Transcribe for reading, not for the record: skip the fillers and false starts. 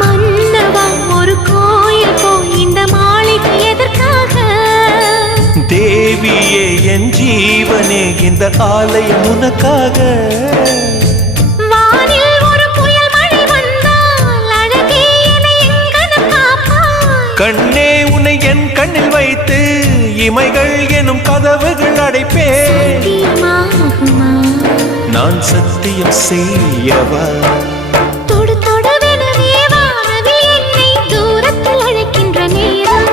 மன்னவா ஒரு கோயில் இந்த மாளிகை எதற்காக? தேவியே என் ஜீவனே இந்த ஆலயம் உனக்காக. வானில் ஒரு புயல் மழை வந்தால் அழகே என்னை எங்கனம் காப்பாய். கண்ணே உன்னை என் கண்ணில் வைத்து இமைகள் எனும் கதவுகள் அடைப்பேன். நான் சத்தியம் செய்யவா? தொடு தொடுவெனவே வானவில் என்னை தூரத்தில் அழைக்கின்ற நேரம்.